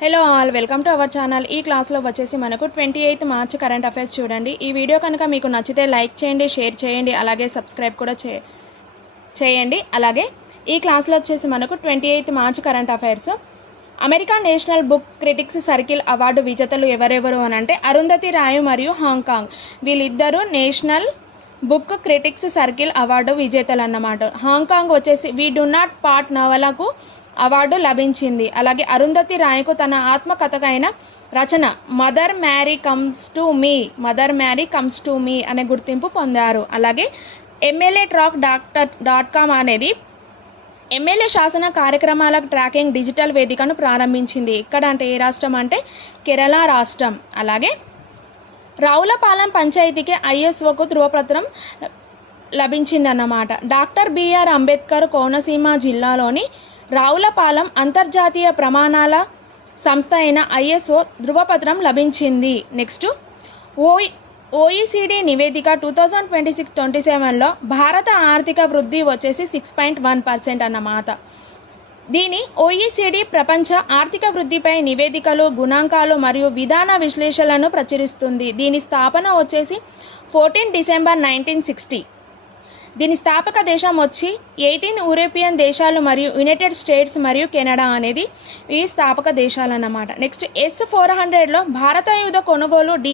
Hello all, welcome to our channel. ఈ క్లాస్లో వచ్చేసి మనకు 28th మార్చ్ కరెంట్ అఫైర్స్ చూడండి. ఈ వీడియో కనుక మీకు నచ్చితే లైక్ చేయండి, షేర్ చేయండి, అలాగే సబ్స్క్రైబ్ కూడా చేయండి. అలాగే ఈ క్లాస్లో వచ్చేసి మనకు 28th March current affairs. America national book critics circle award విజేతలు ఎవరెవరు అని అంటే అరుంధతి రాయ్ మరియు హాంకాంగ్, వీళ్ళిద్దరూ national book critics circle award విజేతలు అన్నమాట. హాంకాంగ్ వచ్చేసి వి డు నాట్ పార్ట్ నవలకు అవార్డు లభించింది. అలాగే అరుంధతి రాయ్కు తన ఆత్మకథకైన రచన Mother Mary comes to me అనే గుర్తింపు పొందారు. అలాగే MLATalk.com అనేది ఎమ్మెల్యే శాసన కార్యక్రమాల ట్రాకింగ్ డిజిటల్ వేదికను ప్రారంభించింది. ఇక్కడ అంటే ఏ రాష్ట్రం అంటే కేరళ రాష్ట్రం. అలాగే రావులపాలెం పంచాయతీకి ISOకు ధృవపత్రం లభించిందన్నమాట. డాక్టర్ బిఆర్ అంబేద్కర్ కోనసీమ జిల్లాలోని రావులపాలెం అంతర్జాతీయ ప్రమాణాల సంస్థ అయిన ISO ధృవపత్రం లభించింది. నెక్స్ట్ OECD నివేదిక 2026-27లో భారత ఆర్థిక వృద్ధి వచ్చేసి 6.1% అన్నమాట. దీని OECD ప్రపంచ ఆర్థిక వృద్ధిపై నివేదికలు, గుణాంకాలు మరియు విధాన విశ్లేషణలను ప్రచురిస్తుంది. దీని స్థాపన వచ్చేసి 14 డిసెంబర్ 1960. దీని స్థాపక దేశం వచ్చి 18 యూరోపియన్ దేశాలు మరియు యునైటెడ్ స్టేట్స్ మరియు కెనడా అనేది ఈ స్థాపక దేశాలు అన్నమాట. నెక్స్ట్ S-400లో భారత యుద్ధ కొనుగోలు